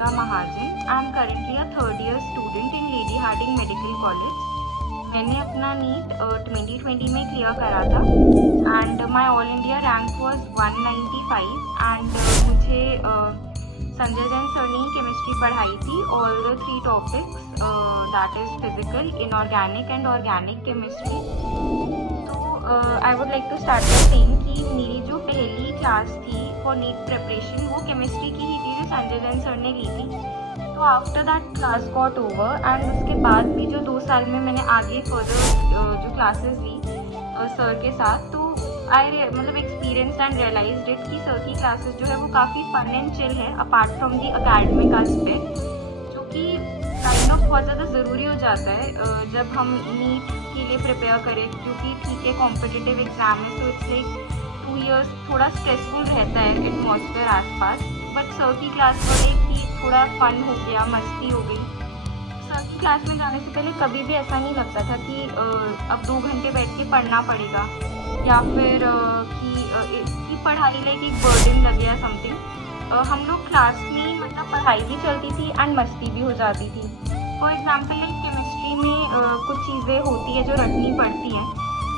Priyanka Mahajan. I am currently a third year student in Lady Hardinge Medical College. मैंने अपना NEET 2020 में clear करा था and my all India rank was 195 and मुझे Sanjay Jain sir ने chemistry पढ़ाई थी all the 3 topics that is physical, inorganic and organic chemistry. तो I would like to start by saying कि मेरी जो पहली क्लास थी फॉर नीट प्रिपरेशन वो केमिस्ट्री की ही थी जो संजय जैन सर ने ली थी। तो after that class got over and उसके बाद भी जो 2 साल में मैंने आगे फर्दर जो क्लासेस ली सर के साथ, तो आई मतलब एक्सपीरियंस एंड रियलाइज्ड इट कि सर की क्लासेस जो है वो काफ़ी फन एंड चिल है apart from the academic aspect, जो कि काइंड ऑफ बहुत ज़्यादा ज़रूरी हो जाता है जब हम नीट के लिए प्रिपेयर करें, क्योंकि ठीक है कॉम्पिटिटिव एग्जाम है, सो इट्स लाइक 2 years थोड़ा स्ट्रेसफुल रहता है एटमॉस्फेयर आसपास। बट सर की क्लास में कि थोड़ा फन हो गया, मस्ती हो गई। सर की क्लास में जाने से पहले कभी भी ऐसा नहीं लगता था कि अब 2 घंटे बैठ के पढ़ना पड़ेगा या फिर कि पढ़ाई लाइक एक बर्डन लगे या समथिंग। हम लोग क्लास में मतलब पढ़ाई भी चलती थी एंड मस्ती भी हो जाती थी। फॉर एग्जाम्पल लाइक केमिस्ट्री में कुछ चीज़ें होती है जो रटनी पड़ती हैं,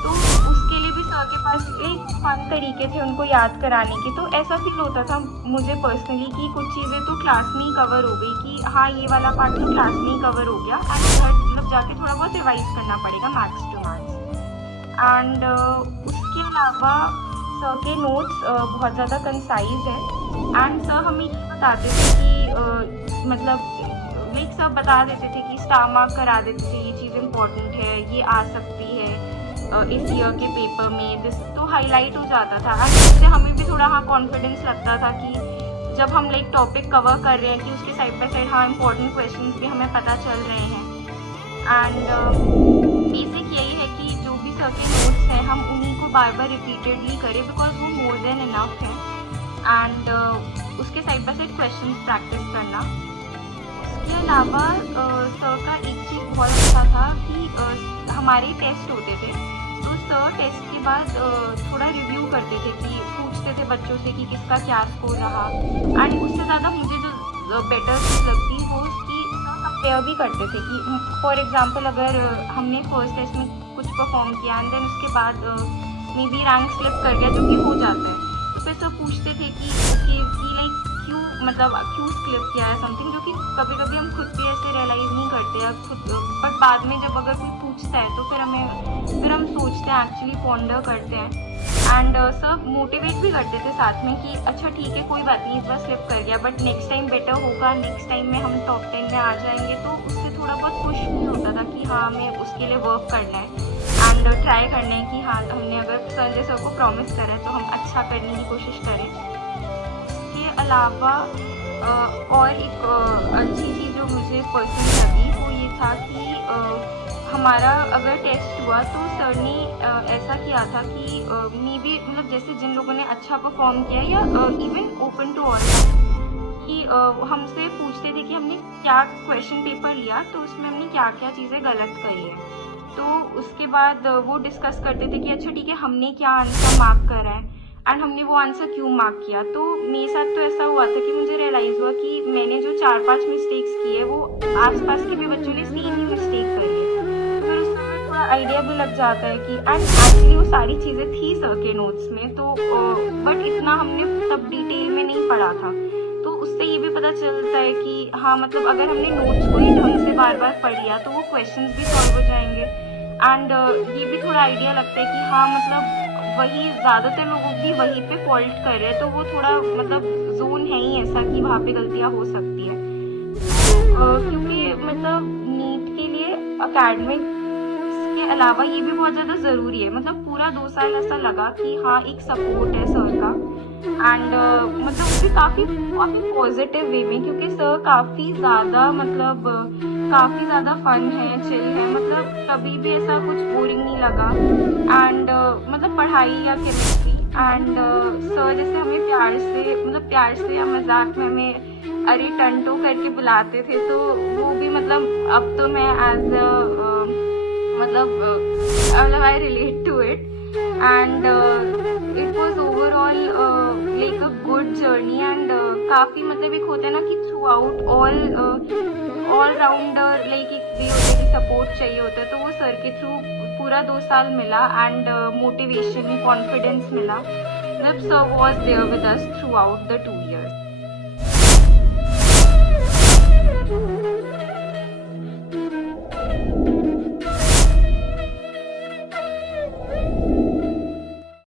तो उसके लिए भी सर के पास एक फन तरीके थे उनको याद कराने के। तो ऐसा फील होता था मुझे पर्सनली कि कुछ चीज़ें तो क्लास में ही कवर हो गई कि हाँ ये वाला पार्ट तो क्लास में ही कवर हो गया एंड घर मतलब जाके थोड़ा बहुत रिवाइज करना पड़ेगा मैथ्स टू मैथ्स। एंड उसके अलावा सर के नोट्स बहुत ज़्यादा कंसाइज है एंड सर हमें ये बताते थे कि मतलब लाइक सर बता देते थे कि स्टार मार्क करा देते थे, ये चीज़ इम्पोर्टेंट है, ये आ सकती है इस ईयर के पेपर में, दिस तो हाईलाइट हो जाता था एंड इससे हमें भी थोड़ा हाँ कॉन्फिडेंस लगता था कि जब हम लाइक टॉपिक कवर कर रहे हैं कि उसके साइड बाय साइड हाँ इम्पोर्टेंट क्वेश्चंस भी हमें पता चल रहे हैं। एंड बेसिक यही है कि जो भी सर के नोट्स हैं हम उन्हीं को बार बार रिपीटेडली करें बिकॉज वो मोर देन इनफ है। एंड उसके side by side questions practice करना। उसके अलावा सर का एक चीज़ बहुत अच्छा था कि हमारे टेस्ट होते थे, तो सर टेस्ट के बाद थोड़ा रिव्यू करते थे कि पूछते थे बच्चों से कि किसका क्या स्कोर रहा। एंड उससे ज़्यादा मुझे जो बेटर चीज़ लगती वो कि सर कंपेयर भी करते थे कि फॉर एग्जांपल अगर हमने फर्स्ट टेस्ट में कुछ परफॉर्म किया एंड देन उसके बाद मे बी रैंक स्लिप कर गया, जो कि हो जाता है, तो फिर सर पूछते थे कि लाइक क्यों स्लिप किया है समथिंग, जो कि कभी कभी हम खुद भी ऐसे रियलाइज़ नहीं करते या खुद, बट बाद में जब अगर कोई पूछता है तो फिर हम सोचते हैं, एक्चुअली पॉन्डर करते हैं। एंड सब मोटिवेट भी करते थे साथ में कि अच्छा ठीक है कोई बात नहीं, इस बार स्लिप कर गया बट नेक्स्ट टाइम बेटर होगा, नेक्स्ट टाइम में हम टॉप 10 में आ जाएंगे। तो उससे थोड़ा बहुत खुश फील होता था कि हाँ हमें उसके लिए वर्क करना है एंड ट्राई करना है कि हाँ हमने अगर संजय सर को प्रॉमिस करा है तो हम अच्छा करने की कोशिश करें। इसके अलावा और एक अच्छी चीज़ जो मुझे पर्सनली लगी वो ये था कि हमारा अगर टेस्ट हुआ तो सर ने ऐसा किया था कि मे बी मतलब जैसे जिन लोगों ने अच्छा परफॉर्म किया या इवन ओपन टू ऑल कि हमसे पूछते थे कि हमने क्या क्वेश्चन पेपर लिया तो उसमें हमने क्या क्या चीज़ें गलत करी है, तो उसके बाद वो डिस्कस करते थे कि अच्छा ठीक है हमने क्या आंसर मार्क करा है एंड हमने वो आंसर क्यों मार्क किया। तो मेरे साथ तो ऐसा हुआ था कि मुझे रियलाइज़ हुआ कि मैंने जो 4-5 मिस्टेक्स की है वो आसपास के भी बच्चों ने सेम ही मिस्टेक करी है, तो फिर उससे थोड़ा आइडिया भी लग जाता है कि एंड एक्चुअली वो सारी चीज़ें थी सर के नोट्स में, तो बट इतना हमने तब डिटेल में नहीं पढ़ा था। तो उससे ये भी पता चलता है कि हाँ मतलब अगर हमने नोट्स को ही ढंग से बार बार पढ़ लिया तो वो क्वेश्चंस भी सॉल्व हो जाएंगे एंड ये भी थोड़ा आइडिया लगता है कि हाँ मतलब वही ज़्यादातर लोगों की वहीं पे फॉल्ट कर रहे हैं, तो वो थोड़ा मतलब जोन है ही ऐसा कि वहाँ पे गलतियाँ हो सकती हैं। क्योंकि मतलब नीट के लिए एकेडमिक के अलावा ये भी बहुत ज़्यादा ज़रूरी है, मतलब पूरा 2 साल ऐसा लगा कि हाँ एक सपोर्ट है सर का एंड मतलब वो भी काफ़ी पॉजिटिव वे में, क्योंकि सर काफ़ी ज़्यादा मतलब काफ़ी ज़्यादा फन है, चिल है, मतलब कभी भी ऐसा कुछ बोरिंग नहीं लगा एंड मतलब पढ़ाई या केमिस्ट्री एंड सर जैसे हमें प्यार से या मजाक में हमें अरे टंटो करके बुलाते थे, तो वो भी मतलब अब तो मैं एज मतलब I relate to it and it was overall like a good journey and काफ़ी मतलब एक होता है ना कि throughout all rounder like एक वे होता है कि सपोर्ट चाहिए होता है, तो वो सर के थ्रू पूरा 2 साल मिला एंड मोटिवेशन कॉन्फिडेंस मिला जब sir was there with us throughout the 2 years.